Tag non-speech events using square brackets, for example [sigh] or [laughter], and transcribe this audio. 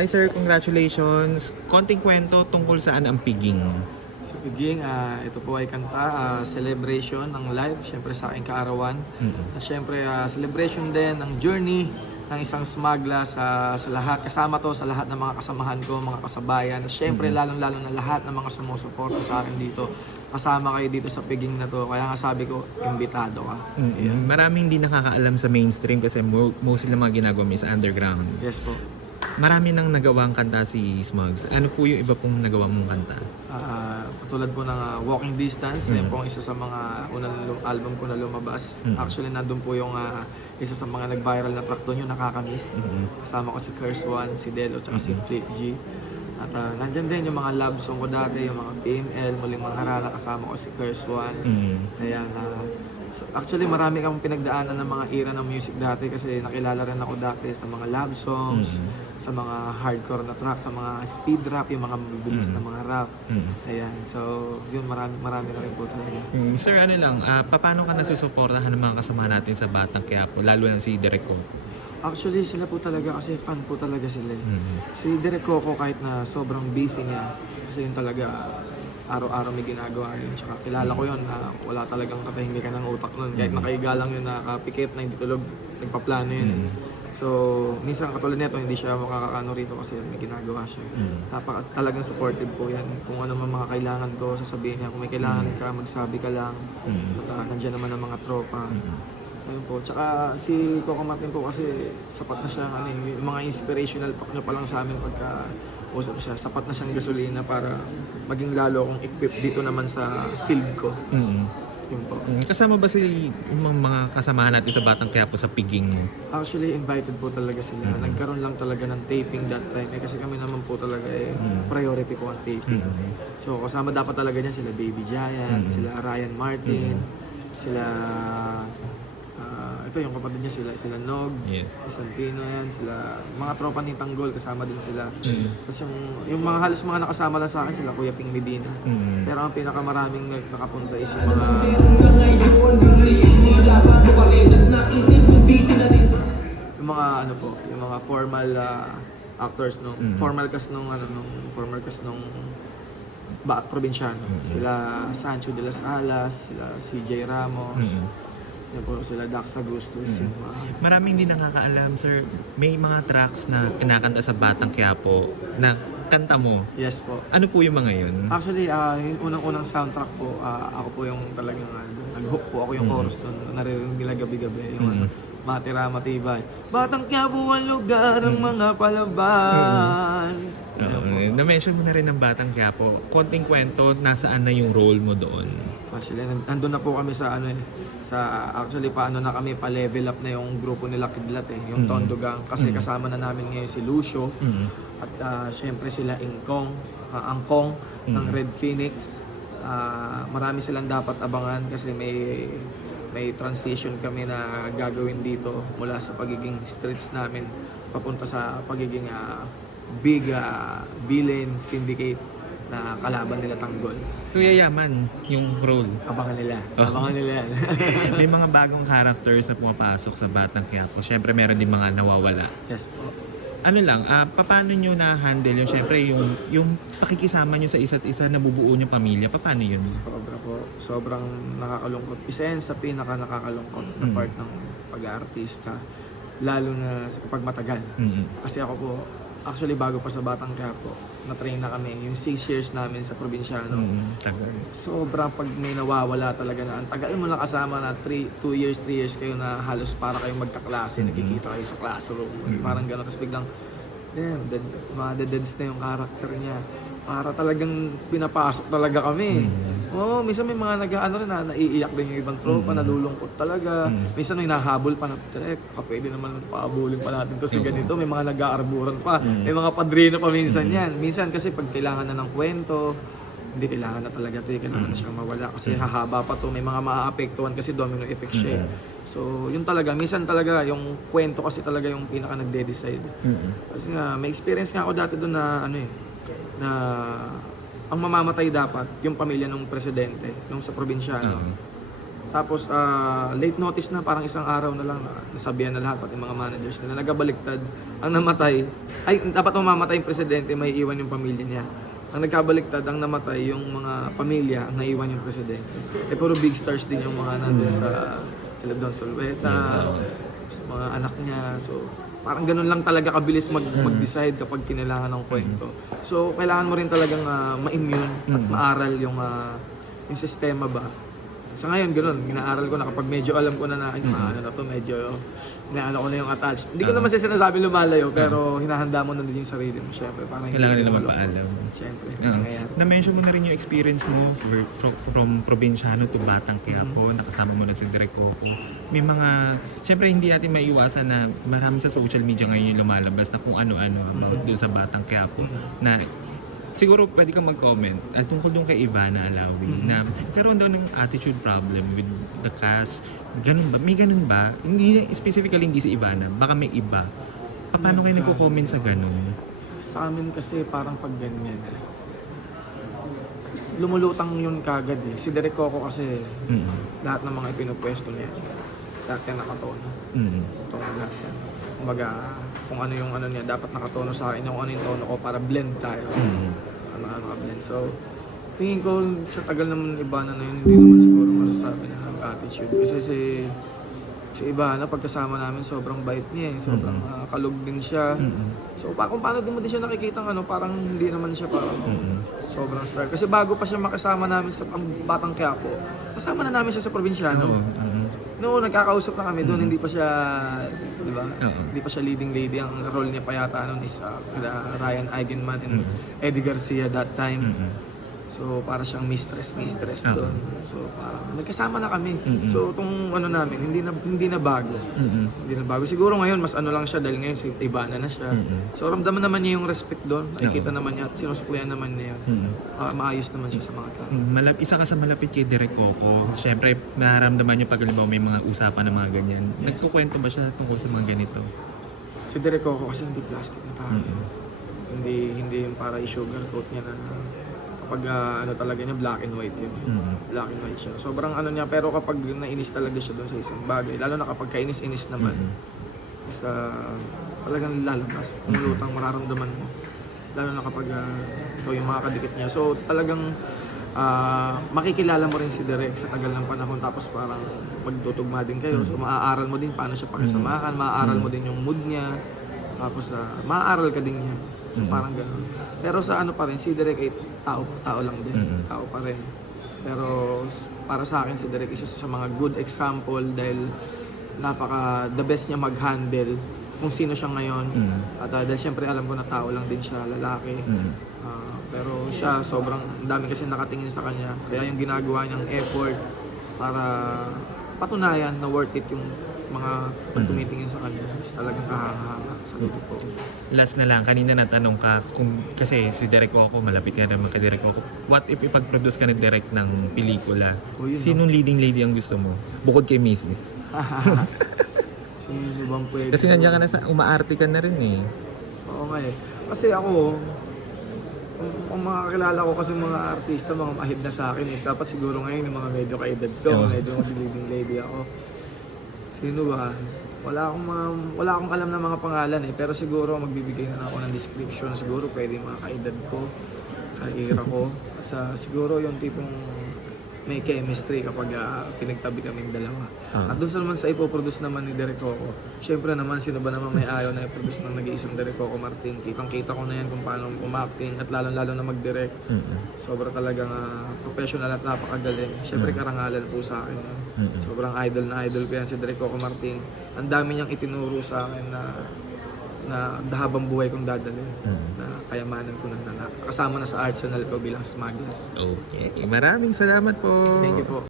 Hi sir, congratulations. Konting kwento tungkol saan ang piging. Sa Piging, ah, ito po ay kanta, ah, celebration ng life, syempre sa aking kaarawan. Mm. At syempre, ah, celebration din ng journey ng isang smagla sa, sa lahat. Kasama to sa lahat ng mga kasamahan ko, mga kasabayan. At syempre, lalong-lalo na lahat ng mga sumusuporta sa akin dito. Kasama kayo dito sa Piging na to. Kaya nga sabi ko, imbitado ka. Mm. Maraming hindi nakakaalam sa mainstream kasi mo- mostly ng mga ginagawa is underground. Yes po. Marami nang nagawang kanta si Smugs. Ano po yung iba pong nagawa mong kanta? Ah, patulad po ng ah, Walking Distance, Mm. po ang isa sa mga unang album ko na lumabas. Mm. Actually, nandun po yung ah, isa sa mga nag-viral na track doon, yung Nakakamiss. Mm. Kasama ko si Curse One, si Delo, at si Flip G. At ah, nandyan din yung mga love song ko dati, yung mga PML, muling mga harana, kasama ko si Curse One. Mm. Ayan, so actually marami akong pinagdaanan ng mga era ng music dati kasi nakilala rin ako dati sa mga love songs, Mm. sa mga hardcore na track, sa mga speed rap, yung mga mabilis Mm. na mga rap. Mm. Ayan, so yun marami, marami na rin po talaga. Mm, Sir, ano lang, ah, paano ka nasusuportahan ng mga kasama natin sa Batang Quiapo, lalo na si Derek Co? Actually, sila po talaga kasi fan po talaga sila. eh. Mm. Si Derek Coco kahit na sobrang busy niya, kasi yun talaga araw-araw may ginagawa yun. Tsaka kilala ko yun na wala talagang katahimikan ng utak nun. Kahit Mm. nakahiga lang yun nakapikit na hindi tulog, nagpaplano yun. Mm. So, minsan katulad nito, hindi siya makakano rito kasi may ginagawa siya. Mm. Napaka, talagang supportive po yan. Kung ano man mga kailangan ko, sasabihin niya. Kung may kailangan ka, magsabi ka lang. Mm. At uh, nandiyan naman ang mga tropa. Mm. Ayun po. Tsaka si Coco Martin po kasi sapat na siya, ano, eh, yung mga inspirational talk niya pa lang sa amin pagka usap siya. Sapat na siyang gasolina para maging lalo akong equipped dito naman sa field ko. Mm. Yun po. Mm. Kasama ba si yung mga kasamahan natin sa Batang Quiapo sa piging mo? Actually, invited po talaga sila. Mm. Nagkaroon lang talaga ng taping that time. Eh, kasi kami naman po talaga eh, Mm. priority ko ang taping. Mm. So, kasama dapat talaga dyan sila Baby Giant, Mm. sila Ryan Martin, Mm. sila... ah, ito yung kapatid niya sila, sila Nog, Yes. si Santino yan, sila, mga tropa ni Tanggol, kasama din sila. Mm. Tapos yung, yung mga halos mga nakasama lang sa akin, sila Kuya Ping Medina. Mm. Pero ang pinakamaraming nakapunta is yung mga yung mga ano po, yung mga formal ah, actors nung Mm. formal cast nung ano nung formal cast nung Baat Provinciano. Mm. Sila Sancho de las Alas, sila CJ Ramos, Mm. Yan po sila Dax Agustus, Mm. yung mga Maraming hindi nakakaalam, sir. May mga tracks na kinakanta sa Batang Quiapo na kanta mo. Yes po. Ano po yung mga yun? Actually, ah, yung unang-unang soundtrack po, ah, ako po yung talagang ano, nag-hook po ako yung Mm. chorus doon. Naririnig nila gabi-gabi. Yung Mm. ano, matira matibay. Batang Quiapo ang lugar ng Mm. mga palaban. Oo, Ayan po. na-mention mo na rin ng Batang Quiapo. Konting kwento, nasaan na yung role mo doon? Actually, nan- nandun na po kami sa ano eh, sa actually paano na kami pa-level up na yung grupo nila Kidlat eh, yung Mm. Tondo Gang. Kasi Mm. kasama na namin ngayon si Lucio Mm. at ah, syempre sila Ingkong, ah, Angkong ng Mm. Red Phoenix. Ah, marami silang dapat abangan kasi may may transition kami na gagawin dito mula sa pagiging streets namin papunta sa pagiging ah, big ah, villain syndicate na kalaban nila Tanggol. So, yayaman yung role. Abangan nila. Oh. Abangan nila. [laughs] May mga [laughs] bagong characters na pumapasok sa Batang Quiapo. Siyempre, meron din mga nawawala. yes po. Ano lang, ah, paano nyo na-handle yung, siyempre, yung, yung pakikisama nyo sa isa't isa, nabubuo nyo pamilya, paano yun? Sobra po. Sobrang nakakalungkot. Isa yan sa pinaka nakakalungkot na Mm. part ng pag-aartista. Lalo na sa kapag matagal. Mm. Kasi ako po, actually bago pa sa Batang Quiapo, na-train na kami. Yung 6 years namin sa probinsyano. Mm. Tagal. Sobrang pag may nawawala talaga na, ang tagal mo na kasama na 3, 2 years, 3 years kayo na halos para kayong magkaklase, Mhm. nagkikita kayo sa classroom. Mhm. Parang gano'n. Tapos biglang, damn, dead, madededs na yung character niya. Para talagang pinapasok talaga kami. Mhm. Oo, minsan may mga nag-ano rin na naiiyak din yung ibang tropa, Mhm. nalulungkot talaga. Mhm. Minsan may nahabol pa na, ka pwede naman paabulin pa natin Oo. ganito. May mga nag-aarburan pa. Mhm. May mga padrino pa minsan yan. Minsan kasi pag kailangan na ng kwento, hindi kailangan na talaga ito, kailangan na siyang mawala kasi hahaba pa to, may mga maaapektuhan kasi domino effect siya. eh. So, yun talaga, minsan talaga yung kwento kasi talaga yung pinaka nagde-decide. Mm. Kasi nga, may experience nga ako dati doon na ano eh, na ang mamamatay dapat yung pamilya ng presidente nung sa probinsyano. Oo. Tapos ah, late notice na parang isang araw na lang na nasabihan na lahat pati mga managers nila nagkabaliktad ang namatay. Ay dapat mamamatay yung presidente may iwan yung pamilya niya. Ang nagkabaliktad ang namatay yung mga pamilya ang naiwan yung presidente. Eh puro big stars din yung mga nandun sa sila Don Solveta sa mga anak niya. So parang ganun lang talaga kabilis mag, mag-decide kapag kinailangan ng kwento. So kailangan mo rin talagang ah, ma-immune at Mm. maaral yung ah, yung sistema ba sa ngayon, ganun, ginaaral ko na kapag medyo alam ko na na, ay, ano na to, medyo, inaano ko na yung attach. Hindi ko naman siya sinasabi lumalayo, pero hinahanda mo na din yung sarili mo, syempre. Para hindi Kailangan ka nila maloko. Syempre, Oo. nangyayari. Na-mention mo na rin yung experience mo for- from, from probinsyano to Batang Quiapo, Mm-hmm. nakasama mo na si Direk Coco. May mga, syempre hindi natin maiiwasan na marami sa social media ngayon yung lumalabas na kung ano-ano about Mm-hmm. dun sa Batang Quiapo na siguro pwede kang mag-comment at tungkol dun kay Ivana Alawi Mhm. na karoon daw ng attitude problem with the cast. Ganun ba? May ganun ba? Hindi specifically hindi si Ivana, baka may iba. Pa- Paano kayo nagko-comment sa ganun? Sa amin kasi parang pag ganyan, lumulutang yun kagad eh. Si Derek Coco kasi, Mm. lahat ng mga ipinupwesto niya, lahat yan nakatono. Mm. Tono lahat yan. Kumbaga, kung ano yung ano niya, dapat nakatono sa akin, yung ano yung tono ko para blend tayo. Mm. Ano ano ka blend. So, tingin ko sa tagal naman ng Ibana na yun, hindi naman siguro masasabi na nag-attitude. Kasi si, si Ibana, pagkasama namin, sobrang bait niya eh. Sobrang ah, kalog din siya. So, pa, kung paano din mo din siya nakikita ano, parang hindi naman siya parang sobrang star. Kasi bago pa siya makasama namin sa pang Batang Quiapo, kasama na namin siya sa probinsyano. No, nagkakausap na kami doon, hindi pa siya, di ba? Oo. Hindi pa siya leading lady. Ang role niya pa yata noon is uh, kila Ryan Eigenman and Mm. Eddie Garcia that time. Mm. So, para siyang mistress, mistress Oo. doon. So, parang nagkasama na kami. Mm-mm. So, itong ano namin, hindi na hindi na bago. Mm. Hindi na bago. Siguro ngayon, mas ano lang siya dahil ngayon si Ivana na siya. Mm-mm. So, ramdaman naman niya yung respect doon. Nakikita naman niya at sinusuklian naman niya. Mm. Ah, maayos naman siya sa mga tao. Mm, Malap, isa ka sa malapit kay Direk Coco. Siyempre, nararamdaman niyo pag halimbawa may mga usapan ng mga ganyan. Yes. Nagkukwento ba siya tungkol sa mga ganito? Si Derek Coco kasi hindi plastic na tao. Mm. Hindi hindi yung para i-sugarcoat niya na kapag ah, ano talaga niya black and white yun. Mm. Black and white siya. Sobrang ano niya pero kapag nainis talaga siya doon sa isang bagay, lalo na kapag kainis-inis naman, Mm. sa talagang lalabas, umulutang mararamdaman mo. Lalo na kapag ah, ikaw yung mga kadikit niya. So talagang ah, makikilala mo rin si Derek sa tagal ng panahon tapos parang magtutugma din kayo. So maaaral mo din paano siya pakisamahan, maaaral mo din yung mood niya. Tapos ah, maaaral ka din niya. So Mm. parang gano'n. Pero sa ano pa rin, si Derek ay tao, tao lang din. Mm. Tao pa rin. Pero para sa akin si Derek isa sa mga good example dahil napaka the best niya mag-handle kung sino siya ngayon. Mm. At uh, dahil syempre alam ko na tao lang din siya, lalaki. Mm. Ah, pero siya sobrang ang dami kasi nakatingin sa kanya. Kaya yung ginagawa niyang effort para patunayan na worth it yung mga pag Mm. tumitingin sa kanya is talagang kahanga-hanga sa totoo ko. Last na lang, kanina natanong ka kung kasi si Direk Coco, malapit ka naman kay Direk Coco. What if ipag-produce ka ng direct ng pelikula? O yun, no? Sinong leading lady ang gusto mo? Bukod kay Mrs. Sino bang pwede? Kasi nandiyan ka na sa, umaarte ka na rin eh. Oo nga eh. Kasi ako, kung, kung mga kilala ko kasi mga artista, mga mahid na sa akin is dapat siguro ngayon yung mga medyo kaedad ko, medyo leading lady ako. Sino ba? Wala akong mga, wala akong alam ng mga pangalan eh, pero siguro magbibigay na ako ng description. Siguro pwede mga kaedad ko, kaira ko. Sa siguro yung tipong may chemistry kapag ah, pinagtabi kaming dalawa. Ah. At doon sa naman sa ipoproduce naman ni Derek Coco, syempre naman sino ba naman may ayaw na iproduce ng nag-iisang Derek Coco Martin. Kitang-kita ko na yan kung paano umacting at lalo-lalo na mag-direct. Mm. Sobra talagang ah, professional at napakagaling. Syempre karangalan po sa akin. yun. Mm. Sobrang idol na idol ko yan si Derek Coco Martin. Ang dami niyang itinuro sa akin na na dahabang buhay kong dadalhin. Mm. Na kayamanan ko na, na, na kasama na sa arsenal ko bilang smugglers. Okay. Maraming salamat po. Thank you po.